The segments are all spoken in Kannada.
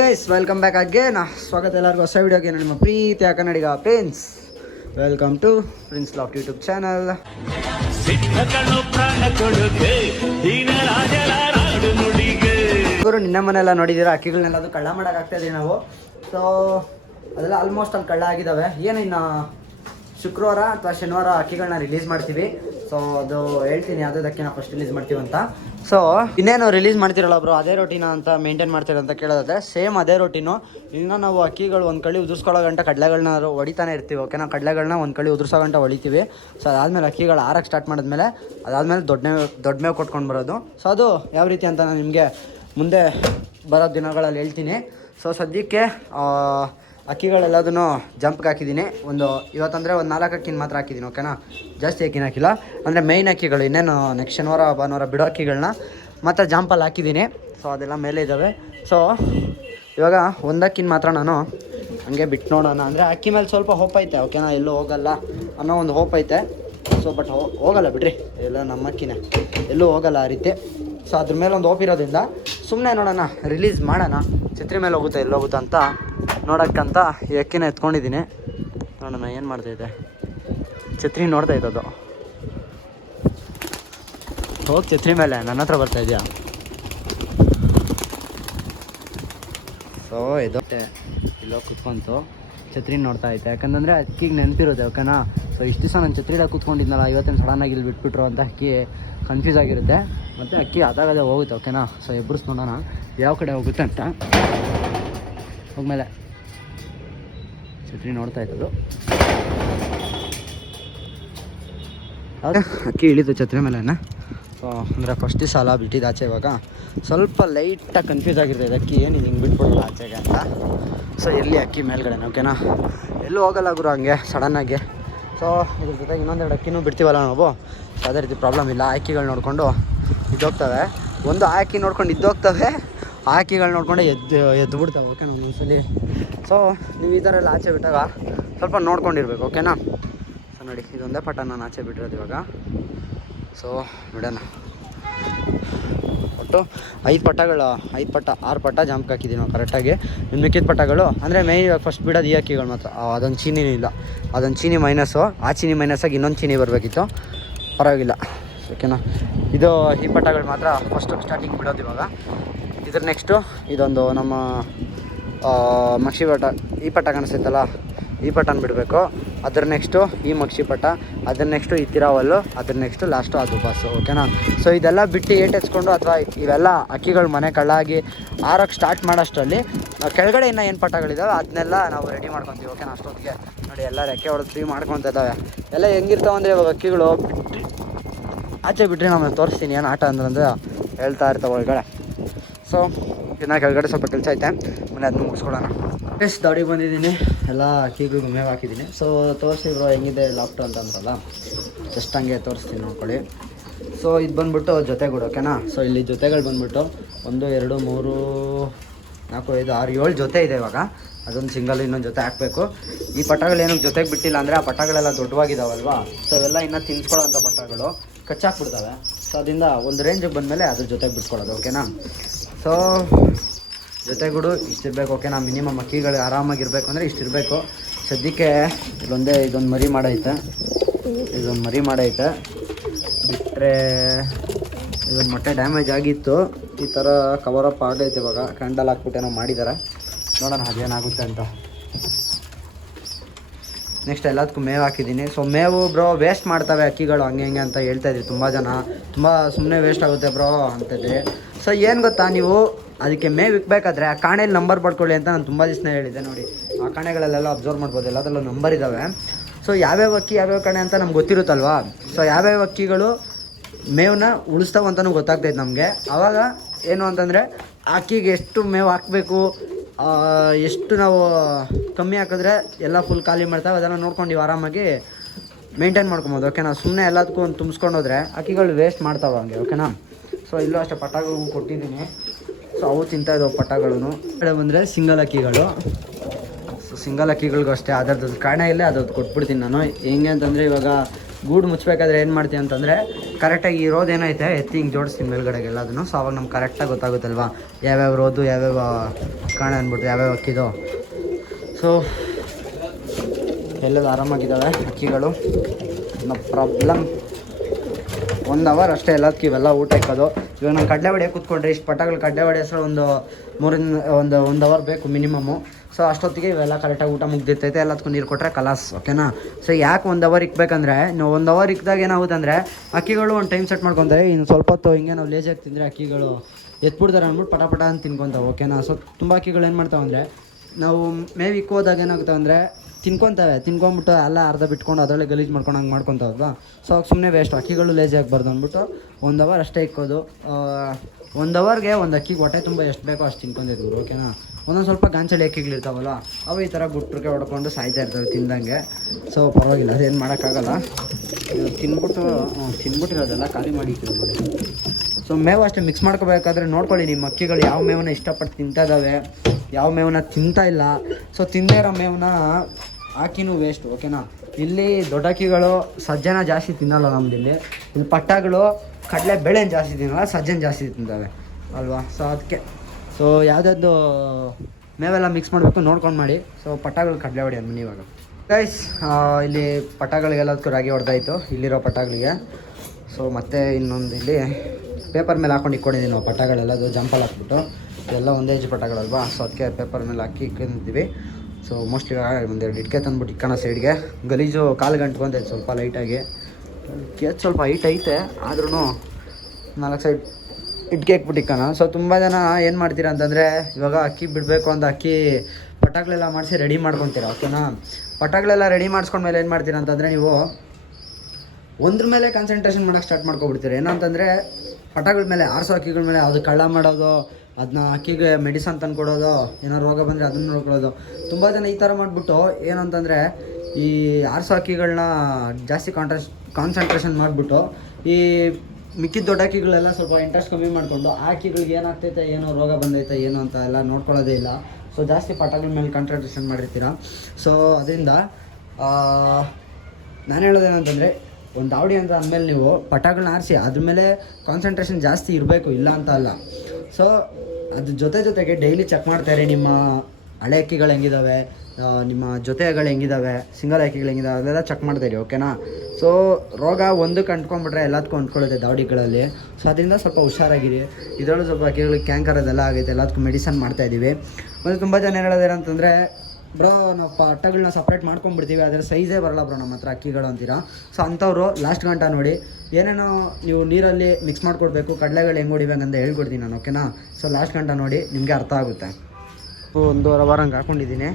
Guys welcome back again. ಸ್ವಾಗತ ಎಲ್ಲರಿಗೂ ಹೊಸ ವಿಡಿಯೋಗೆ. ನಿಮ್ಮ ಪ್ರೀತಿಯ ಕನ್ನಡಿಗ Prince. Welcome to Prince Loft YouTube channel. ನಿನ್ನೆ ಮನೆಲ್ಲ ನೋಡಿದ್ದೀರಾ, ಅಕ್ಕಿಗಳನ್ನೆಲ್ಲ ಅದು ಕಳ್ಳ ಮಾಡೋಕ್ಕಾಗ್ತಾ ಇದೀವಿ ನಾವು. ಸೊ ಅದೆಲ್ಲ ಆಲ್ಮೋಸ್ಟ್ ಅಲ್ಲಿ ಕಳ್ಳ ಆಗಿದ್ದಾವೆ. ಏನು ಇನ್ನು ಶುಕ್ರವಾರ ಅಥವಾ ಶನಿವಾರ ಅಕ್ಕಿಗಳನ್ನ ರಿಲೀಸ್ ಮಾಡ್ತೀವಿ. ಸೊ ಅದು ಹೇಳ್ತೀನಿ ಯಾವುದಕ್ಕೆ ನಾವು ಫಸ್ಟ್ ರಿಲೀಸ್ ಮಾಡ್ತೀವಿ ಅಂತ. ಸೊ ಇನ್ನೇನು ರಿಲೀಸ್ ಮಾಡ್ತಿರಲ್ಲ ಬ್ರೋ, ಅದೇ ರೋಟಿನ ಅಂತ ಮೇಂಟೈನ್ ಮಾಡ್ತೀರ ಅಂತ ಕೇಳೋದಾದ್ರೆ ಸೇಮ್ ಅದೇ ರೋಟಿನು. ಇನ್ನು ನಾವು ಅಕ್ಕಿಗಳು ಒಂದು ಕಡೆ ಉದುರಿಸ್ಕೊಳ್ಳೋ ಗಂಟ ಕಡಲೆಗಳನ್ನ ಹೊಡಿತಾನೆ ಇರ್ತೀವಿ. ಓಕೆನಾ, ಕಡಲೆಗಳನ್ನ ಒಂದು ಕಡೆ ಉದುರಿಸೋ ಗಂಟ ಹೊಡಿತೀವಿ. ಸೊ ಅದಾದಮೇಲೆ ಅಕ್ಕಿಗಳು ಆರಕ್ಕೆ ಸ್ಟಾರ್ಟ್ ಮಾಡಿದ್ಮೇಲೆ ಅದಾದಮೇಲೆ ದೊಡ್ಡ ಮೇವು ಕೊಟ್ಕೊಂಡು ಬರೋದು. ಸೊ ಅದು ಯಾವ ರೀತಿ ಅಂತ ನಾನು ನಿಮಗೆ ಮುಂದೆ ಬರೋ ದಿನಗಳಲ್ಲಿ ಹೇಳ್ತೀನಿ. ಸೊ ಸದ್ಯಕ್ಕೆ ಅಕ್ಕಿಗಳೆಲ್ಲದನ್ನು ಜಂಪ್ಗೆ ಹಾಕಿದ್ದೀನಿ. ಇವತ್ತಂದರೆ ಒಂದು 4 ಅಕ್ಕಿನ ಮಾತ್ರ ಹಾಕಿದ್ದೀನಿ. ಓಕೆನಾ, ಜಾಸ್ತಿ ಅಕ್ಕಿನ ಹಾಕಿಲ್ಲ. ಅಂದರೆ ಮೇಯ್ನ್ ಅಕ್ಕಿಗಳು ಇನ್ನೇನು ನೆಕ್ಸ್ಟ್ ಶನಿವಾರ ಭಾನುವಾರ ಬಿಡೋ ಅಕ್ಕಿಗಳನ್ನ ಮಾತ್ರ ಜಂಪಲ್ಲಿ ಹಾಕಿದ್ದೀನಿ. ಸೊ ಅದೆಲ್ಲ ಮೇಲೆ ಇದ್ದಾವೆ. ಸೊ ಇವಾಗ ಒಂದು ಅಕ್ಕಿನ ಮಾತ್ರ ನಾನು ಹಂಗೆ ಬಿಟ್ಟು ನೋಡೋಣ. ಅಂದರೆ ಅಕ್ಕಿ ಮೇಲೆ ಸ್ವಲ್ಪ ಹೋಪ್ ಐತೆ. ಓಕೆನಾ, ಎಲ್ಲೂ ಹೋಗಲ್ಲ ಅನ್ನೋ ಒಂದು ಹೋಪ್ ಐತೆ. ಸೊ ಬಟ್ ಹೋಗಲ್ಲ ಬಿಡ್ರಿ, ಎಲ್ಲ ನಮ್ಮ ಅಕ್ಕಿನೇ, ಎಲ್ಲೂ ಹೋಗಲ್ಲ ಆ ರೀತಿ. ಸೊ ಅದ್ರ ಮೇಲೆ ಒಂದು ಹೋಪ್ ಇರೋದ್ರಿಂದ ಸುಮ್ಮನೆ ನೋಡೋಣ, ರಿಲೀಸ್ ಮಾಡೋಣ. ಛತ್ರಿ ಮೇಲೆ ಹೋಗುತ್ತೆ ಎಲ್ಲೋಗುತ್ತೆ ಅಂತ ನೋಡೋಕ್ಕಂತ ಈ ಅಕ್ಕಿನ ಎತ್ಕೊಂಡಿದ್ದೀನಿ. ನೋಡೋಣ ಏನು ಮಾಡ್ತಾಯಿದೆ. ಛತ್ರಿ ನೋಡ್ತಾ ಇದ್ದದು ಹೋಗಿ ಛತ್ರಿ ಮೇಲೆ ನನ್ನ ಹತ್ರ ಬರ್ತಾಯಿದ್ಯಾ. ಸೊ ಇದೊಟ್ಟೆ ಇಲ್ಲೋ ಕುತ್ಕೊಂತು ಛತ್ರಿ ನೋಡ್ತಾ ಐತೆ. ಯಾಕಂತಂದರೆ ಅಕ್ಕಿಗೆ ನೆನಪಿರುತ್ತೆ. ಓಕೆನಾ, ಸೊ ಇಷ್ಟು ದಿವಸ ನಾನು ಛತ್ರಿದಾಗ ಕೂತ್ಕೊಂಡಿದ್ನಲ್ಲ, ಇವತ್ತೇನು ಸಡನ್ನಾಗಿ ಇಲ್ಲಿ ಬಿಟ್ಬಿಟ್ರು ಅಂತ ಅಕ್ಕಿ ಕನ್ಫ್ಯೂಸ್ ಆಗಿರುತ್ತೆ. ಮತ್ತು ಅಕ್ಕಿ ಅದಾಗದೇ ಹೋಗುತ್ತೆ. ಓಕೆನಾ, ಸೊ ಎಬ್ಬರಿಸಿ ನೋಡೋಣ ಯಾವ ಕಡೆ ಹೋಗುತ್ತೆ ಅಂತ. ಹೋಗ್ಮೇಲೆ ಛತ್ರಿ ನೋಡ್ತಾ ಇದ್ದದು ಅಕ್ಕಿ ಇಳಿತು ಛತ್ರಿ ಮೇಲೆ. ಸೊ ಅಂದರೆ ಫಸ್ಟ್ ದಿವಸ ಅಲ್ಲ ಬಿಟ್ಟಿದ್ದು ಆಚೆ. ಇವಾಗ ಸ್ವಲ್ಪ ಲೈಟಾಗಿ ಕನ್ಫ್ಯೂಸ್ ಆಗಿರ್ತದೆ ಅಕ್ಕಿ ಏನು ಹಿಂಗೆ ಬಿಟ್ಬಿಡಲ್ಲ ಆಚೆಗೆ ಅಂತ. ಸೊ ಎಲ್ಲಿ ಅಕ್ಕಿ ಮೇಲ್ಗಡೆ. ಓಕೆನಾ, ಎಲ್ಲೂ ಹೋಗಲ್ಲ ಗುರು ಹಂಗೆ ಸಡನ್ನಾಗಿ. ಸೊ ಇದ್ರ ಜೊತೆಗೆ ಇನ್ನೊಂದೆರಡು ಅಕ್ಕಿನೂ ಬಿಡ್ತೀವಲ್ಲ ನಾವು. ಸೊ ಅದೇ ರೀತಿ ಪ್ರಾಬ್ಲಮ್ ಇಲ್ಲ. ಆಯ್ಕೆಗಳು ನೋಡಿಕೊಂಡು ಇದ್ದೋಗ್ತವೆ. ಒಂದು ಆಯ್ಕೆ ನೋಡ್ಕೊಂಡು ಇದ್ದೋಗ್ತವೆ, ಆಯ್ಕೆಗಳು ನೋಡ್ಕೊಂಡು ಎದ್ದು ಬಿಡ್ತವೆ. ಓಕೆನಾ ಒಂದೊಂದ್ಸಲಿ. ಸೊ ನೀವು ಈ ಥರ ಎಲ್ಲ ಆಚೆ ಬಿಟ್ಟಾಗ ಸ್ವಲ್ಪ ನೋಡ್ಕೊಂಡಿರ್ಬೇಕು. ಓಕೆನಾ. ಸೊ ನೋಡಿ, ಇದೊಂದೇ ಪಟ ನಾನು ಆಚೆ ಬಿಟ್ಟಿರೋದು ಇವಾಗ. ಸೊ ಬಿಡೋಣ. ಒಟ್ಟು 5 ಪಟ 6 ಪಟ ಜಂಪ್ ಹಾಕಿದ್ದೀವಿ ನಾವು ಕರೆಕ್ಟಾಗಿ. ಇನ್ನು ಮಿಕ್ಕಿದ ಪಟಗಳು ಅಂದರೆ ಮೇಯ್ನ್ ಇವಾಗ ಫಸ್ಟ್ ಬಿಡೋದು ಈ ಅಕ್ಕಿಗಳು ಮಾತ್ರ. ಅದೊಂದು ಚೀನಿನೂ ಇಲ್ಲ, ಅದೊಂದು ಚೀನಿ ಮೈನಸ್ಸು. ಆ ಚೀನಿ ಮೈನಸ್ಸಾಗಿ ಇನ್ನೊಂದು ಚೀನಿ ಬರಬೇಕಿತ್ತು, ಪರವಾಗಿಲ್ಲ. ಓಕೆನಾ, ಈ ಪಟಗಳು ಮಾತ್ರ ಫಸ್ಟು ಸ್ಟಾರ್ಟಿಂಗ್ ಬಿಡೋದು ಇವಾಗ. ಇದ್ರ ನೆಕ್ಸ್ಟು ಇದೊಂದು ನಮ್ಮ ಮಕ್ಷಿ ಪಟ, ಈ ಪಟ ಕಾಣಿಸ್ತೈತಲ್ಲ, ಈ ಪಟನ ಬಿಡಬೇಕು. ಅದ್ರ ನೆಕ್ಸ್ಟು ಈ ಮಕ್ಷಿ ಪಟ, ಅದ್ರ ನೆಕ್ಸ್ಟು ಈ ತಿರಾವಲ್ಲು, ಅದ್ರ ನೆಕ್ಸ್ಟು ಲಾಸ್ಟು ಅದು ಬಾಸು. ಓಕೆನಾ. ಸೊ ಇದೆಲ್ಲ ಬಿಟ್ಟು ಏಟೆಚ್ಕೊಂಡು ಅಥವಾ ಇವೆಲ್ಲ ಅಕ್ಕಿಗಳು ಮನೆ ಕಳ್ಳಾಗಿ ಆರಕ್ಕೆ ಸ್ಟಾರ್ಟ್ ಮಾಡೋಷ್ಟರಲ್ಲಿ ಕೆಳಗಡೆ ಇನ್ನೂ ಏನು ಪಟಗಳಿದ್ದಾವೆ ಅದನ್ನೆಲ್ಲ ನಾವು ರೆಡಿ ಮಾಡ್ಕೊತೀವಿ. ಓಕೆನಾ. ಅಷ್ಟೊತ್ತಿಗೆ ನೋಡಿ ಎಲ್ಲ ರೆಕ್ಕೆ ಹೊಡೆದು ಫ್ರೀ ಮಾಡ್ಕೊತ ಇದ್ದಾವೆ. ಎಲ್ಲ ಹೆಂಗಿರ್ತಾವೆ ಅಂದರೆ ಇವಾಗ ಅಕ್ಕಿಗಳು ಆಚೆ ಬಿಟ್ಟರೆ ನಾನು ತೋರಿಸ್ತೀನಿ ಏನು ಆಟ ಅಂದ್ರೆ ಹೇಳ್ತಾ ಇರ್ತಾವೆ ಒಳಗಡೆ. ಸೊ ಇನ್ನು ಕೆಳಗಡೆ ಸ್ವಲ್ಪ ಕೆಲಸ ಐತೆ, ಮನೆ ಅದನ್ನ ಮುಗಿಸ್ಕೊಳ್ಳೋಣ. ಎಷ್ಟು ದಾಡಿಗೆ ಬಂದಿದ್ದೀನಿ, ಎಲ್ಲ ಅಕ್ಕಿಗಳು ಮೇವು ಹಾಕಿದ್ದೀನಿ. ಸೊ ತೋರಿಸಿದ್ರು ಹೆಂಗಿದೆ ಲಾಫ್ಟ್ ಅಂತ ಅಂದ್ರಲ್ಲ, ಜಸ್ಟ್ ಹಂಗೆ ತೋರಿಸ್ತೀನಿ ನೋಡ್ಕೊಳ್ಳಿ. ಸೊ ಇದು ಬಂದುಬಿಟ್ಟು ಜೊತೆಗಳು. ಓಕೆನಾ. ಸೊ ಇಲ್ಲಿ ಜೊತೆಗಳು ಬಂದುಬಿಟ್ಟು 1 2 3 4 5 6 7 ಜೊತೆ ಇದೆ ಇವಾಗ. ಅದೊಂದು ಸಿಂಗಲ್ ಇನ್ನೊಂದು ಜೊತೆ ಹಾಕಬೇಕು. ಈ ಪಟಗಳೇನಕ್ಕೆ ಜೊತೆಗೆ ಬಿಟ್ಟಿಲ್ಲ ಅಂದರೆ ಆ ಪಟಗಳೆಲ್ಲ ದೊಡ್ಡವಾಗಿದ್ದಾವಲ್ವಾ. ಸೊ ಅವೆಲ್ಲ ಇನ್ನೂ ತಿನ್ಸ್ಕೊಳ್ಳೋಂಥ ಪಟಗಳು ಕಚ್ಚಾಕ್ಬಿಡ್ತವೆ. ಸೊ ಅದರಿಂದ ಒಂದು ರೇಂಜಿಗೆ ಬಂದಮೇಲೆ ಅದ್ರ ಜೊತೆಗೆ ಬಿಟ್ಕೊಳ್ಳೋದು. ಓಕೆನಾ. ಸೊ ಜೊತೆಗಳು ಇಷ್ಟಿರಬೇಕು. ಓಕೆನಾ. ಮಿನಿಮಮ್ ಅಕ್ಕಿಗಳು ಆರಾಮಾಗಿರ್ಬೇಕು ಅಂದರೆ ಇಷ್ಟಿರಬೇಕು. ಸದ್ಯಕ್ಕೆ ಇದೊಂದು ಮರಿ ಮಾಡೈತೆ, ಬಿಟ್ಟರೆ ಇದೊಂದು ಮೊಟ್ಟೆ ಡ್ಯಾಮೇಜ್ ಆಗಿತ್ತು. ಈ ಥರ ಕವರಪ್ ಆಗೈತೆ ಇವಾಗ. ಕ್ಯಾಂಡಲ್ ಹಾಕ್ಬಿಟ್ಟೇನೋ ಮಾಡಿದ್ದಾರೆ, ನೋಡೋಣ ಅದೇನಾಗುತ್ತೆ ಅಂತ. ನೆಕ್ಸ್ಟ್ ಎಲ್ಲದಕ್ಕೂ ಮೇವು ಹಾಕಿದ್ದೀನಿ. ಸೊ ಮೇವು ಬ್ರೋ ವೇಸ್ಟ್ ಮಾಡ್ತವೆ ಅಕ್ಕಿಗಳು ಹಂಗೆ ಹಿಂಗೆ ಅಂತ ಹೇಳ್ತಾಯಿದ್ರಿ ತುಂಬ ಜನ. ತುಂಬ ಸುಮ್ಮನೆ ವೇಸ್ಟ್ ಆಗುತ್ತೆ ಬ್ರೋ ಅಂತಿದ್ರಿ. ಸೊ ಏನು ಗೊತ್ತಾ, ನೀವು ಅದಕ್ಕೆ ಮೇವು ಇಕ್ಬೇಕಾದ್ರೆ ಆ ಕಾಣೆಯಲ್ಲಿ ನಂಬರ್ ಪಡ್ಕೊಳ್ಳಿ ಅಂತ ನಾನು ತುಂಬ ದಿವಸ ಹೇಳಿದ್ದೆ. ನೋಡಿ ಆ ಕಾಣೆಗಳಲ್ಲೆಲ್ಲ ಅಬ್ಸರ್ವ್ ಮಾಡ್ಬೋದು, ಎಲ್ಲದರಲ್ಲೂ ನಂಬರ್ ಇದ್ದಾವೆ. ಸೊ ಯಾವ್ಯಾವ ಅಕ್ಕಿ ಯಾವ್ಯಾವ ಕಾಣೆ ಅಂತ ನಮ್ಗೆ ಗೊತ್ತಿರುತ್ತಲ್ವಾ. ಸೊ ಯಾವ್ಯಾವ ಅಕ್ಕಿಗಳು ಮೇವನ್ನ ಉಳಿಸ್ತಾವೆ ಅಂತಲೂ ಗೊತ್ತಾಗ್ತೈತೆ ನಮಗೆ. ಆವಾಗ ಏನು ಅಂತಂದರೆ ಅಕ್ಕಿಗೆ ಎಷ್ಟು ಮೇವು ಹಾಕಬೇಕು, ಎಷ್ಟು ನಾವು ಕಮ್ಮಿ ಹಾಕಿದ್ರೆ ಎಲ್ಲ ಫುಲ್ ಖಾಲಿ ಮಾಡ್ತಾವೆ, ಅದನ್ನು ನೋಡ್ಕೊಂಡು ನೀವು ಆರಾಮಾಗಿ ಮೇಂಟೈನ್ ಮಾಡ್ಕೊಬೋದು. ಓಕೆನಾ. ಸುಮ್ಮನೆ ಎಲ್ಲದಕ್ಕೂ ಒಂದು ತುಂಬಿಸ್ಕೊಂಡು ಹೋದರೆ ಅಕ್ಕಿಗಳು ವೇಸ್ಟ್ ಮಾಡ್ತಾವೆ ಹಂಗೆ. ಓಕೆನಾ. ಸೊ ಇಲ್ಲೂ ಅಷ್ಟೇ ಪಟಗಳು ಕೊಟ್ಟಿದ್ದೀನಿ. ಸೊ ಅವು ತಿಂತಾಯಿದ್ದಾವೆ ಪಟಗಳು. ಕಡೆ ಬಂದರೆ ಸಿಂಗಲ್ ಅಕ್ಕಿಗಳು. ಸೊ ಸಿಂಗಲ್ ಅಕ್ಕಿಗಳಿಗೂ ಅಷ್ಟೇ ಅದರದ್ದು ಕಾರಣ ಇಲ್ಲೇ ಅದರದ್ದು ಕೊಟ್ಬಿಡ್ತೀನಿ ನಾನು. ಹೆಂಗೆ ಅಂತಂದರೆ ಇವಾಗ ಗೂಡು ಮುಚ್ಚಬೇಕಾದ್ರೆ ಏನು ಮಾಡ್ತೀವಿ ಅಂತಂದರೆ ಕರೆಕ್ಟಾಗಿ ಇರೋದೇನೈತೆ ಎತ್ತಿ ಹಿಂಗೆ ಜೋಡಿಸ್ತೀನಿ ಮೇಲ್ಗಡೆಗೆ ಎಲ್ಲದನ್ನು. ಸೊ ಅವಾಗ ನಮ್ಗೆ ಕರೆಕ್ಟಾಗಿ ಗೊತ್ತಾಗುತ್ತಲ್ವ ಯಾವ್ಯಾವ ರೋದು ಯಾವ್ಯಾವ ಕಾಣ ಅಂದ್ಬಿಟ್ಟು ಯಾವ್ಯಾವ ಅಕ್ಕಿದು. ಸೊ ಎಲ್ಲದು ಆರಾಮಾಗಿದ್ದಾವೆ ಅಕ್ಕಿಗಳು, ನೋ ಪ್ರಾಬ್ಲಮ್. 1 ಅವರ್ ಅಷ್ಟೇ ಎಲ್ಲದಕ್ಕೆ ಇವೆಲ್ಲ ಊಟ ಇಕ್ಕೋದು. ಇವಾಗ ನಾನು ಕಡಲೆ ಹೊಡೆಯೋಕೆ ಕೂತ್ಕೊಂಡ್ರೆ ಇಷ್ಟು ಪಟಾಗಳು ಕಡಲೆ ಹೊಡೆಯೋಷ್ಟು ಒಂದು ಅವರ್ ಬೇಕು ಮಿನಿಮಮ್ಮು. ಸೊ ಅಷ್ಟೊತ್ತಿಗೆ ಇವೆಲ್ಲ ಕರೆಕ್ಟಾಗಿ ಊಟ ಮುಗ್ದಿರ್ತೈತೆ, ಎಲ್ಲದಕ್ಕೂ ನೀರು ಕೊಟ್ಟರೆ ಕಲಾಸ್, ಓಕೆನಾ. ಸೊ ಯಾಕೆ 1 ಅವರ್ ಇಕ್ಬೇಕಂದ್ರೆ ನಾವು 1 ಅವರ್ ಇಕ್ಕಿದಾಗ ಏನಾಗುತ್ತೆ ಅಂದರೆ ಅಕ್ಕಿಗಳು ಒಂದು ಟೈಮ್ ಸೆಟ್ ಮಾಡ್ಕೊತಾರೆ. ಇನ್ನು ಸ್ವಲ್ಪ ಹೊತ್ತು ಹಿಂಗೆ ನಾವು ಲೇಜಾಗಿ ತಿಂದರೆ ಅಕ್ಕಿಗಳು ಎತ್ಬಿಡ್ತಾರೆ ಅಂದ್ಬಿಟ್ಟು ಪಟ ಅಂತ ತಿನ್ಕೊತಾವೆ, ಓಕೆನಾ. ಸೊ ತುಂಬ ಅಕ್ಕಿಗಳು ಏನು ಮಾಡ್ತಾವೆ ಅಂದರೆ ನಾವು ಮೇವು ಇಕ್ಕೋದಾಗ ಏನಾಗುತ್ತೆ ಅಂದರೆ ತಿನ್ಕೊಂಬಿಟ್ಟು ಎಲ್ಲ ಅರ್ಧ ಬಿಟ್ಕೊಂಡು ಅದರಲ್ಲೇ ಗಲೀಜು ಮಾಡ್ಕೊಂಡು ಹಂಗೆ ಮಾಡ್ಕೊತಾವಲ್ವಾ. ಸೊ ಅವಾಗ ಸುಮ್ಮನೆ ವೇಸ್ಟ್, ಅಕ್ಕಿಗಳು ಲೇಜಿ ಆಗಬಾರ್ದು ಅಂದ್ಬಿಟ್ಟು 1 ಅವರ್ ಅಷ್ಟೇ ಇಕ್ಕೋದು. 1 ಅವರ್ಗೆ ಒಂದು ಅಕ್ಕಿಗೆ ಹೊಟ್ಟೆ ತುಂಬ ಎಷ್ಟು ಬೇಕೋ ಅಷ್ಟು ತಿನ್ಕೊಂಡಿದ್ರು, ಓಕೆನಾ. ಒಂದೊಂದು ಸ್ವಲ್ಪ ಗಾಂಚಲಿ ಅಕ್ಕಿಗಳಿರ್ತಾವಲ್ಲ ಅವು ಈ ಥರ ಗುಟ್ರಿಗೆ ಹೊಡ್ಕೊಂಡು ಸಾಯ್ತಾ ಇರ್ತವೆ ತಿಂದಂಗೆ. ಸೊ ಪರವಾಗಿಲ್ಲ, ಅದೇನು ಮಾಡೋಕ್ಕಾಗಲ್ಲ. ತಿನ್ಬಿಟ್ಟಿರೋದೆಲ್ಲ ಖಾಲಿ ಮಾಡಿ. ಸೊ ಮೇವು ಅಷ್ಟೇ ಮಿಕ್ಸ್ ಮಾಡ್ಕೋಬೇಕಾದ್ರೆ ನೋಡ್ಕೊಳ್ಳಿ ನಿಮ್ಮ ಅಕ್ಕಿಗಳು ಯಾವ ಮೇವನ್ನ ಇಷ್ಟಪಟ್ಟು ತಿಂತಾ ಇದ್ದಾವೆ, ಯಾವ ಮೇವನ್ನ ತಿಂತಾ ಇಲ್ಲ. ಸೊ ತಿಂದೇ ಇರೋ ಮೇವನ್ನ ಹಾಕಿನೂ ವೇಸ್ಟ್, ಓಕೆನಾ. ಇಲ್ಲಿ ದೊಡ್ಡ ಅಕ್ಕಿಗಳು ಸಜ್ಜನ ಜಾಸ್ತಿ ತಿನ್ನಲ್ಲ ನಮ್ದು. ಇಲ್ಲಿ ಪಟ್ಟಗಳು ಕಡಲೆ ಬೇಳೆನ ಜಾಸ್ತಿ ತಿನ್ನಲ್ಲ, ಸಜ್ಜನ ಜಾಸ್ತಿ ತಿಂತವೆ ಅಲ್ವಾ. ಸೊ ಅದಕ್ಕೆ ಯಾವುದಾದ್ರು ಮೇವೆಲ್ಲ ಮಿಕ್ಸ್ ಮಾಡಬೇಕು ನೋಡ್ಕೊಂಡು ಮಾಡಿ. ಸೊ ಪಟ್ಟಗಳು ಕಡಲೆ ಹೊಡಿ ಅನ್ಬನ್ನಿ ಇವಾಗ ಗೈಸ್. ಇಲ್ಲಿ ಪಟ್ಟಗಳಿಗೆಲ್ಲದಕ್ಕೂ ರಾಗಿ ಹೊಡೆದಾಯಿತು ಇಲ್ಲಿರೋ ಪಟ್ಟಗಳಿಗೆ. ಸೊ ಮತ್ತೆ ಇನ್ನೊಂದು ಇಲ್ಲಿ ಪೇಪರ್ ಮೇಲೆ ಹಾಕೊಂಡು ಇಕ್ಕೊಂಡಿದ್ದೀವಿ ನಾವು ಪಟ್ಟಗಳೆಲ್ಲದು ಜಂಪಲ್ಲಿ ಹಾಕ್ಬಿಟ್ಟು. ಎಲ್ಲ ಒಂದೇ ಏಜ್ ಪಟ್ಟಗಳಲ್ವಾ. ಸೊ ಅದಕ್ಕೆ ಪೇಪರ್ ಮೇಲೆ ಹಾಕಿ ಇಕ್ಕೊಂಡಿದ್ದೀವಿ. ಸೊ ಮೋಸ್ಟ್ಲಿ ಒಂದೆರಡು ಇಟ್ಕೆ ತಂದ್ಬಿಟ್ಟು ಇಕ್ಕೋಣ ಸೈಡ್ಗೆ. ಗಲೀಜು ಕಾಲು ಗಂಟ್ಕೊಂತೈತೆ ಸ್ವಲ್ಪ ಲೈಟಾಗಿ. ಕೇಸ್ ಸ್ವಲ್ಪ ಹೈಟ್ ಐತೆ ಆದ್ರೂ 4 ಸೈಡ್ ಇಟ್ಕೆ ಇಕ್ಬಿಟ್ಟು ಇಕ್ಕೋಣ. ಸೊ ತುಂಬ ಜನ ಏನು ಮಾಡ್ತೀರಾ ಅಂತಂದರೆ ಇವಾಗ ಅಕ್ಕಿ ಬಿಡಬೇಕು ಅಂತ ಅಕ್ಕಿ ಪಟಾಗಳೆಲ್ಲ ಮಾಡಿಸಿ ರೆಡಿ ಮಾಡ್ಕೊತೀರಾ, ಓಕೆನಾ. ಪಟಾಗಳೆಲ್ಲ ರೆಡಿ ಮಾಡಿಸ್ಕೊಂಡ್ಮೇಲೆ ಏನು ಮಾಡ್ತೀರಾ ಅಂತಂದರೆ ನೀವು ಒಂದ್ರ ಮೇಲೆ ಕಾನ್ಸಂಟ್ರೇಷನ್ ಮಾಡೋಕ್ಕೆ ಸ್ಟಾರ್ಟ್ ಮಾಡ್ಕೊಬಿಡ್ತೀರಿ. ಏನಂತಂದರೆ ಪಟಾಗಳ ಮೇಲೆ, ಆರಿಸೋ ಅಕ್ಕಿಗಳ ಮೇಲೆ ಅದು ಕಳ್ಳ ಮಾಡೋದು, ಅದನ್ನ ಅಕ್ಕಿಗೆ ಮೆಡಿಸನ್ ತಂದು ಕೊಡೋದು, ಏನೋ ರೋಗ ಬಂದರೆ ಅದನ್ನು ನೋಡ್ಕೊಳ್ಳೋದು. ತುಂಬ ಜನ ಈ ಥರ ಮಾಡಿಬಿಟ್ಟು ಏನಂತಂದರೆ ಈ ಆರಿಸೋ ಅಕ್ಕಿಗಳನ್ನ ಜಾಸ್ತಿ ಕಾನ್ಸಂಟ್ರೇಷನ್ ಮಾಡಿಬಿಟ್ಟು ಈ ಮಿಕ್ಕಿದ ದೊಡ್ಡ ಅಕ್ಕಿಗಳೆಲ್ಲ ಸ್ವಲ್ಪ ಇಂಟ್ರೆಸ್ಟ್ ಕಮ್ಮಿ ಮಾಡಿಕೊಂಡು ಆ ಅಕ್ಕಿಗಳಿಗೆ ಏನಾಗ್ತೈತೆ, ಏನೋ ರೋಗ ಬಂದೈತೆ ಏನು ಅಂತ ಎಲ್ಲ ನೋಡ್ಕೊಳ್ಳೋದೇ ಇಲ್ಲ. ಸೊ ಜಾಸ್ತಿ ಪಟಾಗಳ ಮೇಲೆ ಕಾನ್ಸಂಟ್ರೇಷನ್ ಮಾಡಿರ್ತೀರ. ಸೊ ಅದರಿಂದ ನಾನು ಹೇಳೋದೇನಂತಂದರೆ ಒಂದು ದಾವಡಿ ಅಂತ ಅಂದಮೇಲೆ ನೀವು ಪಟಾಗಳನ್ನ ಆರಿಸಿ ಅದ್ರ ಮೇಲೆ ಕಾನ್ಸಂಟ್ರೇಷನ್ ಜಾಸ್ತಿ ಇರಬೇಕು, ಇಲ್ಲ ಅಂತ ಅಲ್ಲ. ಸೊ ಅದ್ರ ಜೊತೆಗೆ ಡೈಲಿ ಚೆಕ್ ಮಾಡ್ತಾಯಿರಿ ನಿಮ್ಮ ಹಳೆ ಅಕ್ಕಿಗಳು ಹೆಂಗಿದ್ದಾವೆ, ನಿಮ್ಮ ಜೊತೆಗಳು ಹೆಂಗಿದ್ದಾವೆ, ಸಿಂಗಲ್ ಅಕ್ಕಿಗಳು ಹೆಂಗಿದ್ದಾವೆ ಅದೆಲ್ಲ ಚೆಕ್ ಮಾಡ್ತಾಯಿರಿ, ಓಕೆನಾ. ಸೊ ರೋಗ ಒಂದಕ್ಕೆ ಅಂಟ್ಕೊಂಡ್ಬಿಟ್ರೆ ಎಲ್ಲದಕ್ಕೂ ಅಂಟ್ಕೊಳ್ಳುತ್ತೆ ದಾವಡಿಗಳಲ್ಲಿ. ಸೊ ಅದರಿಂದ ಸ್ವಲ್ಪ ಹುಷಾರಾಗಿರಿ. ಇದರಲ್ಲೂ ಸ್ವಲ್ಪ ಅಕ್ಕಿಗಳಿಗೆ ಕ್ಯಾಂಕರ್ ಅದೆಲ್ಲ ಆಗೈತೆ, ಎಲ್ಲದಕ್ಕೂ ಮೆಡಿಸನ್ ಮಾಡ್ತಾಯಿದ್ದೀವಿ. ಮತ್ತು ತುಂಬ ಜನ ಹೇಳೋದೇನಂತಂದರೆ ಬ್ರೋ ನಾವು ಪಟ್ಟಗಳನ್ನ ಸಪ್ರೇಟ್ ಮಾಡ್ಕೊಂಡ್ಬಿಡ್ತೀವಿ, ಅದರ ಸೈಜೇ ಬರಲ್ಲ ಬ್ರೋ ನಮ್ಮ ಹತ್ರ ಅಕ್ಕಿಗಳು ಅಂತೀರಾ. ಸೊ ಅಂಥವ್ರು ಲಾಸ್ಟ್ ಗಂಟ ನೋಡಿ ಏನೇನೋ ನೀವು ನೀರಲ್ಲಿ ಮಿಕ್ಸ್ ಮಾಡಿಕೊಡ್ಬೇಕು, ಕಡಲೆಗಳು ಹೆಂಗೆ ಹೊಡಿಬೇಕಂತ ಹೇಳ್ಕೊಡ್ತೀನಿ ನಾನು, ಓಕೆನಾ. ಸೊ ಲಾಸ್ಟ್ ಗಂಟ ನೋಡಿ ನಿಮಗೆ ಅರ್ಥ ಆಗುತ್ತೆ. 1.5 ಅವರ್ ಹಂಗೆ ಹಾಕ್ಕೊಂಡಿದ್ದೀನಿ,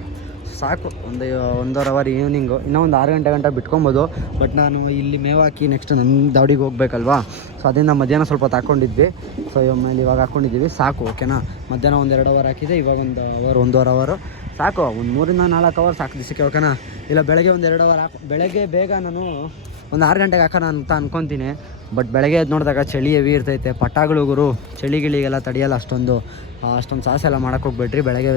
ಸಾಕು. 1.5 ಅವರ್ ಈವ್ನಿಂಗು, ಇನ್ನೂ ಒಂದು 6 ಗಂಟೆ ಬಿಟ್ಕೊಬೋದು. ಬಟ್ ನಾನು ಇಲ್ಲಿ ಮೇವು ಹಾಕಿ ನೆಕ್ಸ್ಟ್ ನನ್ನ ದಾವಡಿಗೆ ಹೋಗ್ಬೇಕಲ್ವಾ. ಸೊ ಅದರಿಂದ ಮಧ್ಯಾಹ್ನ ಸ್ವಲ್ಪ ಹಾಕ್ಕೊಂಡಿದ್ವಿ. ಸೊ ಇವಾಗ ಹಾಕ್ಕೊಂಡಿದ್ದೀವಿ, ಸಾಕು, ಓಕೆನಾ. ಮಧ್ಯಾಹ್ನ 1-2 ಅವರ್ ಹಾಕಿದೆ, ಇವಾಗ 1 ಅವರ್ 1.5 ಅವರ್ ಸಾಕು. ಒಂದು 3-4 ಅವರ್ ಸಾಕು ದಿವಸಕ್ಕೆ, ಓಕೆನಾ. ಇಲ್ಲ ಬೆಳಗ್ಗೆ 1-2 ಅವರ್ ಬೆಳಗ್ಗೆ ಬೇಗ ನಾನು ಒಂದು 6 ಗಂಟೆಗೆ ಹಾಕೋಣ ಅಂತ ಅನ್ಕೊತೀನಿ. ಬಟ್ ಬೆಳಗ್ಗೆ ಎದ್ದು ನೋಡಿದಾಗ ಚಳಿ ಹೆವಿ ಇರ್ತೈತೆ, ಪಟಾಗಳು ಗುರು ಚಳಿಗಳಿಗೆಲ್ಲ ತಡೆಯಲ್ಲ ಅಷ್ಟೊಂದು ಸಾಹಸ ಎಲ್ಲ ಮಾಡೋಕ್ಕೆ ಹೋಗ್ಬೇಡ್ರಿ. ಬೆಳಗ್ಗೆ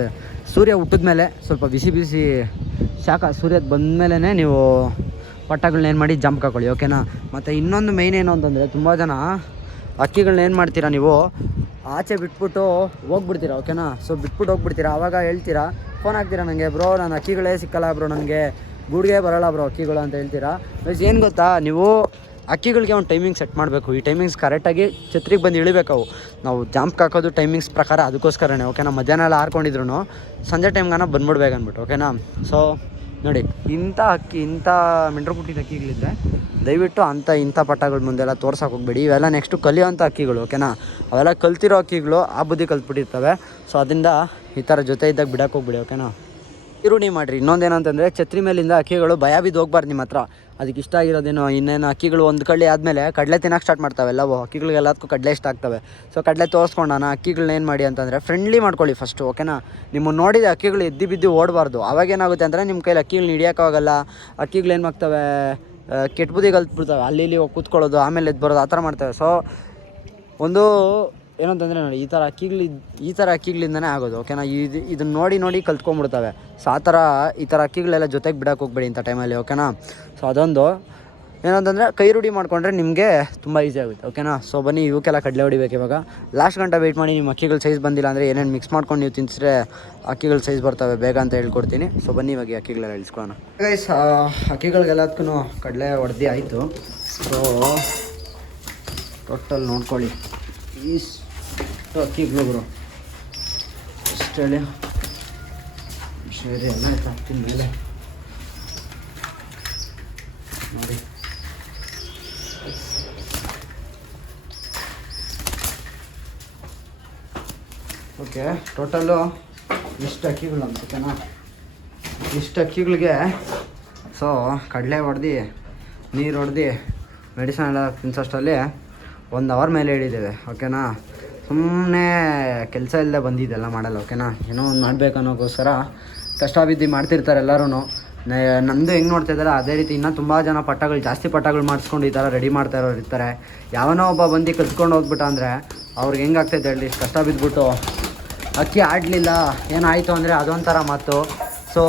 ಸೂರ್ಯ ಹುಟ್ಟಿದ ಮೇಲೆ ಸ್ವಲ್ಪ ಬಿಸಿ ಶಾಖ ಸೂರ್ಯದ ಬಂದಮೇಲೆ ನೀವು ಪಟಾಗಳನ್ನ ಏನು ಮಾಡಿ ಜಂಪ್ ಹಾಕೊಳ್ಳಿ, ಓಕೆನಾ. ಮತ್ತು ಇನ್ನೊಂದು ಮೇಯ್ನ್ ಏನು ಅಂತಂದರೆ ತುಂಬ ಜನ ಅಕ್ಕಿಗಳನ್ನ ಏನು ಮಾಡ್ತೀರಾ ನೀವು ಆಚೆ ಬಿಟ್ಬಿಟ್ಟು ಹೋಗ್ಬಿಡ್ತೀರಾ, ಓಕೆನಾ. ಸೊ ಬಿಟ್ಬಿಟ್ಟು ಹೋಗ್ಬಿಡ್ತೀರಾ, ಆವಾಗ ಹೇಳ್ತೀರಾ, ಫೋನ್ ಹಾಕ್ತೀರಾ ನನಗೆ, ಬ್ರೋ ನಾನು ಅಕ್ಕಿಗಳೇ ಸಿಕ್ಕಲ್ಲ ಬ್ರೋ, ನನಗೆ ಗೂಡಿಗೆ ಬರೋಲ್ಲ ಬ್ರೋ ಅಕ್ಕಿಗಳು ಅಂತ ಹೇಳ್ತೀರಾ. ಪ್ಲಸ್ ಏನು ಗೊತ್ತಾ, ನೀವು ಅಕ್ಕಿಗಳಿಗೆ ಒಂದು ಟೈಮಿಂಗ್ ಸೆಟ್ ಮಾಡಬೇಕು. ಈ ಟೈಮಿಂಗ್ಸ್ ಕರೆಕ್ಟಾಗಿ ಛತ್ರಿಗೆ ಬಂದು ಇಳಿಬೇಕು. ನಾವು ಜಾಂಪ್ ಹಾಕೋದು ಟೈಮಿಂಗ್ಸ್ ಪ್ರಕಾರ ಅದಕ್ಕೋಸ್ಕರನೇ, ಓಕೆನಾ. ಮಧ್ಯಾಹ್ನ ಎಲ್ಲ ಹಾರ್ಕೊಂಡಿದ್ರು ಸಂಜೆ ಟೈಮ್ಗಾನ ಬಂದ್ಬಿಡ್ಬೇಕು ಅಂದ್ಬಿಟ್ಟು, ಓಕೆನಾ. ಸೊ ನೋಡಿ, ಇಂಥ ಮೆಂಟ್ರು ಕುಟ್ಟಿದ ಅಕ್ಕಿಗಳಿದ್ರೆ ದಯವಿಟ್ಟು ಇಂಥ ಪಟ್ಟಗಳ ಮುಂದೆಲ್ಲ ತೋರ್ಸೋಕೆ ಹೋಗ್ಬೇಡಿ. ಇವೆಲ್ಲ ನೆಕ್ಸ್ಟು ಕಲಿಯೋಂಥ ಅಕ್ಕಿಗಳು, ಓಕೆನಾ. ಅವೆಲ್ಲ ಕಲ್ತಿರೋ ಅಕ್ಕಿಗಳು ಆ ಬುದ್ಧಿ ಕಲ್ತ್ಬಿಟ್ಟಿರ್ತವೆ. ಸೊ ಅದರಿಂದ ಈ ಥರ ಜೊತೆ ಇದ್ದಾಗ ಬಿಡೋಕೆ ಹೋಗ್ಬಿಡಿ, ಓಕೆನಾ. ಈರುಳ್ಳಿ ಮಾಡಿರಿ. ಇನ್ನೊಂದೇನಂತಂದರೆ ಛತ್ರಿ ಮೇಲಿಂದ ಅಕ್ಕಿಗಳು ಭಯ ಬಿದ್ದು ಹೋಗ್ಬಾರ್ದು ನಿಮ್ಮ ಹತ್ರ. ಅದಕ್ಕೆ ಇಷ್ಟ ಆಗಿರೋದೇನು, ಇನ್ನೇನು ಅಕ್ಕಿಗಳು ಒಂದು ಕಳ್ಳಿ ಆದಮೇಲೆ ಕಡಲೆ ತಿನ್ನೋಕೆ ಸ್ಟಾರ್ಟ್ ಮಾಡ್ತಾವೆ ಎಲ್ಲವೂ. ಅಕ್ಕಿಗಳಿಗೆಲ್ಲದಕ್ಕೂ ಕಡಲೆ ಇಷ್ಟ ಆಗ್ತವೆ. ಸೊ ಕಡಲೆ ತೋರಿಸ್ಕೊಂಡಾನ ಅಕ್ಕಿಗಳನ್ನ ಏನು ಮಾಡಿ ಅಂತಂದರೆ ಫ್ರೆಂಡ್ಲಿ ಮಾಡ್ಕೊಳ್ಳಿ ಫಸ್ಟು, ಓಕೆನಾ. ನಿಮ್ಮನ್ನು ನೋಡಿದ ಅಕ್ಕಿಗಳು ಎದ್ದು ಬಿದ್ದು ಓಡಬಾರ್ದು. ಅವಾಗೇನಾಗುತ್ತೆ ಅಂದರೆ ನಿಮ್ಮ ಕೈಲಿ ಅಕ್ಕಿಗಳನ್ನ ಹಿಡಿಯೋಕ್ಕಾಗಲ್ಲ. ಅಕ್ಕಿಗಳು ಏನು ಮಾಡ್ತವೆ, ಕೆಟ್ಟ ಬುದ್ಧಿ ಕಲ್ತ್ಬಿಡ್ತವೆ, ಅಲ್ಲಿ ಹೋಗಿ ಕೂತ್ಕೊಳ್ಳೋದು, ಆಮೇಲೆ ಎದ್ದು ಬರೋದು, ಆ ಥರ ಮಾಡ್ತವೆ. ಸೊ ಒಂದು ಏನಂತಂದರೆ ನೋಡಿ, ಈ ಥರ ಅಕ್ಕಿಗಳಿಂದನೇ ಆಗೋದು, ಓಕೆನಾ. ಇದನ್ನು ನೋಡಿ ಕಲ್ತ್ಕೊಂಡ್ಬಿಡ್ತವೆ. ಸೊ ಈ ಥರ ಅಕ್ಕಿಗಳೆಲ್ಲ ಜೊತೆಗೆ ಬಿಡೋಕೆ ಹೋಗ್ಬೇಡಿ ಇಂಥ ಟೈಮಲ್ಲಿ, ಓಕೆನಾ. ಸೊ ಅದೊಂದು ಏನಂತಂದರೆ ಕೈ ರೂಢಿ ಮಾಡಿಕೊಂಡ್ರೆ ನಿಮಗೆ ತುಂಬ ಈಸಿ ಆಗುತ್ತೆ ಓಕೆನಾ. ಸೊ ಬನ್ನಿ ಇವಕ್ಕೆಲ್ಲ ಕಡಲೆ ಹೊಡಿಬೇಕು ಇವಾಗ. ಲಾಸ್ಟ್ ಗಂಟೆ ವೆಯ್ಟ್ ಮಾಡಿ ನಿಮ್ಮ ಅಕ್ಕಿಗಳ ಸೈಜ್ ಬಂದಿಲ್ಲ ಅಂದರೆ ಏನೇನು ಮಿಕ್ಸ್ ಮಾಡ್ಕೊಂಡು ನೀವು ತಿನ್ಸಿದ್ರೆ ಅಕ್ಕಿಗಳ ಸೈಜ್ ಬರ್ತವೆ ಬೇಗ ಅಂತ ಹೇಳ್ಕೊಡ್ತೀನಿ. ಸೊ ಬನ್ನಿ ಇವಾಗ ಅಕ್ಕಿಗಳೆಲ್ಲ ಇಳಿಸ್ಕೊಳ್ಳೋಣ ಗೈಸ್. ಅಕ್ಕಿಗಳಿಗೆಲ್ಲದಕ್ಕೂ ಕಡಲೆ ಹೊಡೆದಿ ಆಯಿತು. ಸೊ ಟೋಟಲ್ ನೋಡ್ಕೊಳ್ಳಿ ಇಷ್ಟು ಅಕ್ಕಿಗಳು ಇಷ್ಟು ಹೇಳಿ ಸರಿ ಎಲ್ಲ ಹಾಕ್ತೀನಿ ಮೇಲೆ ನೋಡಿ. ಓಕೆ ಟೋಟಲು ಇಷ್ಟು ಅಕ್ಕಿಗಳು ಓಕೆನಾ. ಇಷ್ಟು ಅಕ್ಕಿಗಳಿಗೆ ಸೊ ಕಡಲೆ ಹೊಡೆದು ನೀರು ಹೊಡೆದು ಮೆಡಿಸನ್ ಎಲ್ಲ ತಿನ್ಸೋಷ್ಟರಲ್ಲಿ 1 ಅವರ್ ಮೇಲೆ ಹಿಡಿದ್ದೇವೆ ಓಕೆನಾ. ಸುಮ್ಮನೆ ಕೆಲಸ ಇಲ್ಲದೆ ಬಂದಿದ್ದೆಲ್ಲ ಮಾಡಲ್ಲ ಓಕೆನಾ. ಏನೋ ಒಂದು ಮಾಡಬೇಕು ಅನ್ನೋಕ್ಕೋಸ್ಕರ ಕಷ್ಟ ಬಿದ್ದು ಮಾಡ್ತಿರ್ತಾರೆ ಎಲ್ಲರೂ. ನಮ್ಮದು ಹೆಂಗೆ ನೋಡ್ತಾಯಿದ್ದಾರೆ ಅದೇ ರೀತಿ ಇನ್ನೂ ತುಂಬ ಜನ ಜಾಸ್ತಿ ಪಟ್ಟಗಳು ಮಾಡಿಸ್ಕೊಂಡು ಈ ಥರ ರೆಡಿ ಮಾಡ್ತಾ ಇರೋರು ಇರ್ತಾರೆ. ಯಾವನೋ ಒಬ್ಬ ಬಂದು ಕಲ್ತ್ಕೊಂಡು ಹೋಗ್ಬಿಟ್ಟ ಅಂದರೆ ಅವ್ರಿಗೆ ಹೆಂಗಾಗ್ತೈತೆ ಹೇಳಿ, ಕಷ್ಟ ಬಿದ್ದುಬಿಟ್ಟು ಅಕ್ಕಿ ಆಡಲಿಲ್ಲ ಏನಾಯಿತು ಅಂದರೆ ಅದೊಂಥರ ಮಾತು. ಸೊ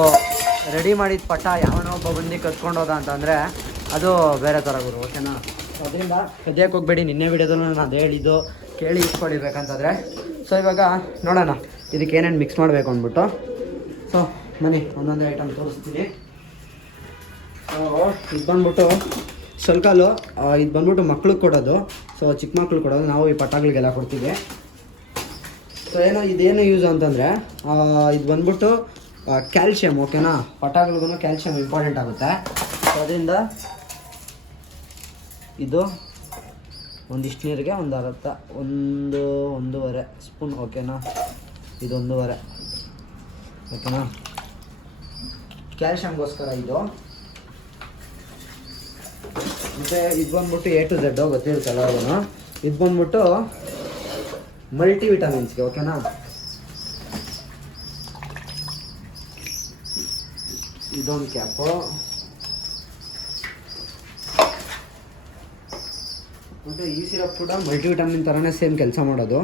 ರೆಡಿ ಮಾಡಿದ ಪಟ್ಟ ಯಾವನೋ ಒಬ್ಬ ಬಂದು ಕಲ್ತ್ಕೊಂಡು ಹೋದ ಅಂತಂದರೆ ಅದು ಬೇರೆ ಥರ ಗುರು ಓಕೆನಾ. ಅದರಿಂದ ಕದಿಯಕ್ಕೆ ಹೋಗಬೇಡಿ. ನಿನ್ನೆ ವಿಡಿಯೋದಲ್ಲೂ ನಾನು ಅದು ಹೇಳಿದ್ದು ಕೇಳಿ ಇಸ್ಕೊಂಡಿರ್ಬೇಕಂತಂದರೆ. ಸೊ ಇವಾಗ ನೋಡೋಣ ಇದಕ್ಕೆ ಏನೇನು ಮಿಕ್ಸ್ ಮಾಡಬೇಕು ಅಂದ್ಬಿಟ್ಟು. ಸೊ ಬನ್ನಿ ಒಂದೊಂದೇ ಐಟಮ್ ತೋರಿಸ್ತೀನಿ. ಇದು ಬಂದ್ಬಿಟ್ಟು ಸ್ವಲ್ಕಲ್ಲು, ಇದು ಬಂದ್ಬಿಟ್ಟು ಮಕ್ಳಿಗೆ ಕೊಡೋದು. ಸೊ ಚಿಕ್ಕ ಮಕ್ಳಿಗೆ ಕೊಡೋದು, ನಾವು ಈ ಪಟ್ಟಗಳಿಗೆಲ್ಲ ಕೊಡ್ತೀವಿ. ಸೊ ಇದೇನು ಯೂಸ್ ಅಂತಂದರೆ ಇದು ಬಂದ್ಬಿಟ್ಟು ಕ್ಯಾಲ್ಶಿಯಮ್ ಓಕೆನಾ. ಪಟ್ಟಗಳಿಗೂ ಕ್ಯಾಲ್ಶಿಯಮ್ ಇಂಪಾರ್ಟೆಂಟ್ ಆಗುತ್ತೆ. ಸೊ ಅದರಿಂದ ಇದು ಒಂದಿಷ್ಟು ನೀರಿಗೆ ಒಂದು ಅರ್ಧ 1-1.5 ಸ್ಪೂನ್ ಓಕೆನಾ. ಇದು 1.5 ಓಕೆನಾ, ಕ್ಯಾಲ್ಶಿಯಮ್ಗೋಸ್ಕರ ಇದು. ಮತ್ತು ಇದು ಬಂದ್ಬಿಟ್ಟು A to Z ಗೊತ್ತಿರುತ್ತೆ ಎಲ್ಲರಿಗೂ. ಇದು ಬಂದ್ಬಿಟ್ಟು ಮಲ್ಟಿ ವಿಟಮಿನ್ಸ್ಗೆ ಓಕೆನಾ. ಇದೊಂದು ಕ್ಯಾಪು. ಮತ್ತು ಈ ಸಿರಪ್ ಕೂಡ ಮಲ್ಟಿ ವಿಟಮಿನ್ ಥರನೇ ಸೇಮ್ ಕೆಲಸ ಮಾಡೋದು.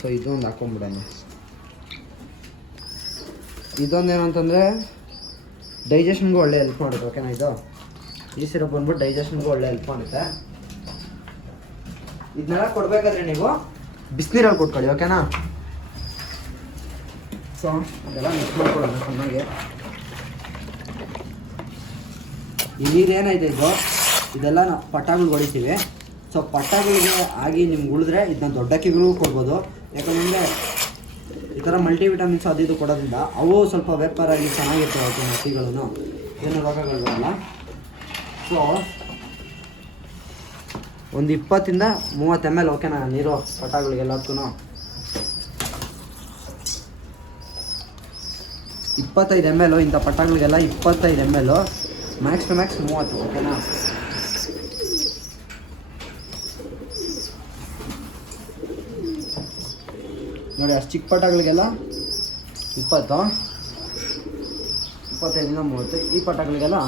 ಸೊ ಇದೊಂದು ಹಾಕೊಂಡ್ಬಿಡೋಣ. ಇದೊಂದೇನು ಅಂತಂದರೆ ಡೈಜೆಷನ್ಗೂ ಒಳ್ಳೆ ಹೆಲ್ಪ್ ಮಾಡುತ್ತೆ ಓಕೆನಾ. ಈ ಸಿರಪ್ ಬಂದ್ಬಿಟ್ಟು ಡೈಜೆಷನ್ಗೂ ಒಳ್ಳೆ ಹೆಲ್ಪ್ ಮಾಡುತ್ತೆ. ಇದನ್ನೆಲ್ಲ ಕೊಡಬೇಕಾದ್ರೆ ನೀವು ಬಿಸಿನೀರಲ್ಲಿ ಕೊಟ್ಕೊಳ್ಳಿ ಓಕೆನಾ. ಸೊ ಅದೆಲ್ಲ ಮಿಕ್ಸ್ ಮಾಡ್ಕೊಳ್ಳೋಣ ಚೆನ್ನಾಗಿ. ಈ ನೀರು ಏನೈತೆ ಇದೆಲ್ಲ ನಾವು ಪಟ್ಟಗಳು ಹೊಡಿತೀವಿ. ಸೊ ಪಟ್ಟಗಳಿಗೆ ಆಗಿ ನಿಮ್ಗೆ ಉಳಿದ್ರೆ ಇದನ್ನ ದೊಡ್ಡ ಅಕ್ಕಿಗಳಿಗೂ ಕೊಡ್ಬೋದು. ಯಾಕಂದರೆ ಈ ಥರ ಮಲ್ಟಿ ವಿಟಮಿನ್ಸ್ ಅದು ಇದು ಕೊಡೋದ್ರಿಂದ ಅವು ಸ್ವಲ್ಪ ವೇಪರಾಗಿ ಚೆನ್ನಾಗಿರ್ತವೆ ಓಕೆನಾ. ಅಕ್ಕಿಗಳೂ ಏನು ರೋಗಗಳು ಬರಲ್ಲ. ಸೊ ಒಂದು 20-30 ml ಓಕೆನಾ ನೀರು ಪಟ್ಟಗಳಿಗೆಲ್ಲದಕ್ಕೂ. 25 ml ಇಂಥ ಪಟ್ಟಗಳಿಗೆಲ್ಲ 25 ml, ಮ್ಯಾಕ್ಸ್ ಟು ಮ್ಯಾಕ್ಸ್ 30 ಓಕೆನಾ. ನೋಡಿ ಅಷ್ಟು ಚಿಕ್ಕ ಪಟ್ಟಗಳಿಗೆಲ್ಲ 20, 25-30. ಈ ಪಟ್ಟಗಳಿಗೆಲ್ಲ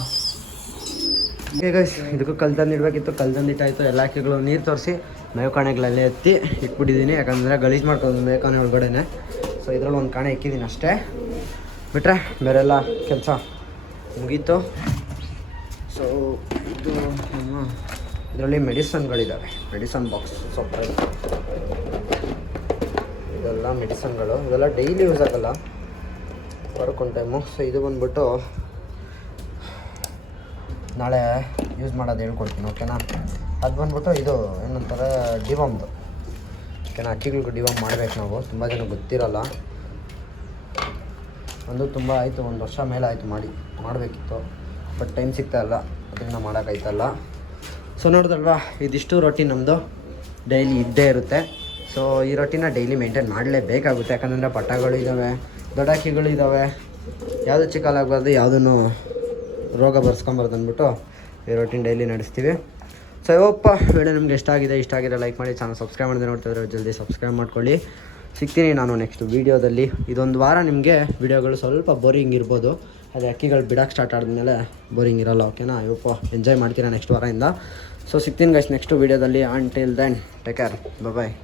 ಈಗ ಇದಕ್ಕೂ ಕಲ್ತಂದಿಡಬೇಕಿತ್ತು, ಕಲ್ತಂದಿಟ್ಟಾಯಿತು. ಎಲ್ಲ ಅಕ್ಕಿಗಳು ನೀರು ತೋರಿಸಿ ಮೇವು ಕಾಣೆಗಳಲ್ಲಿ ಎತ್ತಿ ಇಟ್ಬಿಟ್ಟಿದ್ದೀನಿ. ಯಾಕಂದರೆ ಗಲೀಜು ಮಾಡ್ಕೊಂಡು ಮೇವು ಕಾಣೆ ಒಳಗಡೆನೆ. ಸೊ ಇದರಲ್ಲಿ ಒಂದು ಕಾಣೆ ಇಕ್ಕಿದ್ದೀನಿ ಅಷ್ಟೇ, ಬಿಟ್ಟರೆ ಬೇರೆಲ್ಲ ಕೆಲಸ ಮುಗೀತು. ಸೊ ಇದು ಇದರಲ್ಲಿ ಮೆಡಿಸನ್ಗಳಿದ್ದಾವೆ, ಮೆಡಿಸನ್ ಬಾಕ್ಸ್ ಸೊಪ್ಪು ಇದೆಲ್ಲ ಮೆಡಿಸನ್ಗಳು. ಇವೆಲ್ಲ ಡೈಲಿ ಯೂಸ್ ಆಗೋಲ್ಲ, ವರ್ಕ್ ಟೈಮು. ಸೊ ಇದು ಬಂದ್ಬಿಟ್ಟು ನಾಳೆ ಯೂಸ್ ಮಾಡೋದು ಹೇಳ್ಕೊಡ್ತೀನಿ ಓಕೆನಾ. ಅದು ಬಂದ್ಬಿಟ್ಟು ಇದು ಏನಂತಾರೆ ಡಿವಾಮ್ದು ಓಕೆನಾ. ಅಕ್ಕಿಗಳಿಗೂ ಡಿವಾಮ್ ಮಾಡಬೇಕು ನಾವು, ತುಂಬ ಜನ ಗೊತ್ತಿರಲ್ಲ. ಒಂದು ತುಂಬ ಆಯಿತು, 1 ವರ್ಷ ಮೇಲೆ ಆಯಿತು ಮಾಡಬೇಕಿತ್ತು, ಬಟ್ ಟೈಮ್ ಸಿಗ್ತಾಯಿಲ್ಲ, ಅದರಿಂದ ಮಾಡೋಕ್ಕಾಯ್ತಲ್ಲ. ಸೊ ನೋಡಿದ್ರಲ್ವಾ, ಇದಿಷ್ಟು ರೊಟೀನ್ ನಮ್ಮದು ಡೈಲಿ ಇದ್ದೇ ಇರುತ್ತೆ. ಸೊ ಈ ರೊಟೀನ ಡೈಲಿ ಮೇಂಟೈನ್ ಮಾಡಲೇಬೇಕಾಗುತ್ತೆ. ಯಾಕಂದರೆ ಪಟ್ಟಗಳು ಇದ್ದಾವೆ, ದೊಡ್ಡ ಅಕ್ಕಿಗಳು ಇದ್ದಾವೆ, ಯಾವುದು ಚಿಕ್ಕಲಾಗಬಾರ್ದು, ಯಾವುದನ್ನು ರೋಗ ಬರ್ಸ್ಕೊಂಬಾರ್ದು ಅಂದ್ಬಿಟ್ಟು ಈ ರೊಟೀನ್ ಡೈಲಿ ನಡೆಸ್ತೀವಿ. ಸೊ ಇವಪ್ಪ ವಿಡಿಯೋ ನಿಮ್ಗೆ ಇಷ್ಟ ಆಗಿದೆ ಲೈಕ್ ಮಾಡಿ, ಚಾನಲ್ ಸಬ್ಸ್ಕ್ರೈಬ್ ಮಾಡಿದ್ರೆ ನೋಡ್ತಿದ್ರೆ ಜಲ್ದಿ ಸಬ್ಸ್ಕ್ರೈಬ್ ಮಾಡ್ಕೊಳ್ಳಿ. ಸಿಗ್ತೀನಿ ನಾನು ನೆಕ್ಸ್ಟ್ ವೀಡಿಯೋದಲ್ಲಿ. ಇದೊಂದು ವಾರ ನಿಮಗೆ ವೀಡಿಯೋಗಳು ಸ್ವಲ್ಪ ಬೋರಿಂಗ್ ಇರ್ಬೋದು, ಅದೇ ಅಕ್ಕಿಗಳು ಬಿಡೋಕ್ಕೆ ಸ್ಟಾರ್ಟ್ ಆದಮೇಲೆ ಬೋರಿಂಗ್ ಇರೋಲ್ಲ ಓಕೆನಾ. ಇವಪ್ಪ ಎಂಜಾಯ್ ಮಾಡ್ತೀರಾ ನೆಕ್ಸ್ಟ್ ವಾರದಿಂದ. ಸೊ ಸಿಗ್ತೀನಿ ಗೈಸ್ ನೆಕ್ಸ್ಟ್ ವೀಡಿಯೋದಲ್ಲಿ. ಅಂಟಿಲ್ ದೆನ್ ಟೇಕ್ ಕೇರ್, ಬಾಯ್.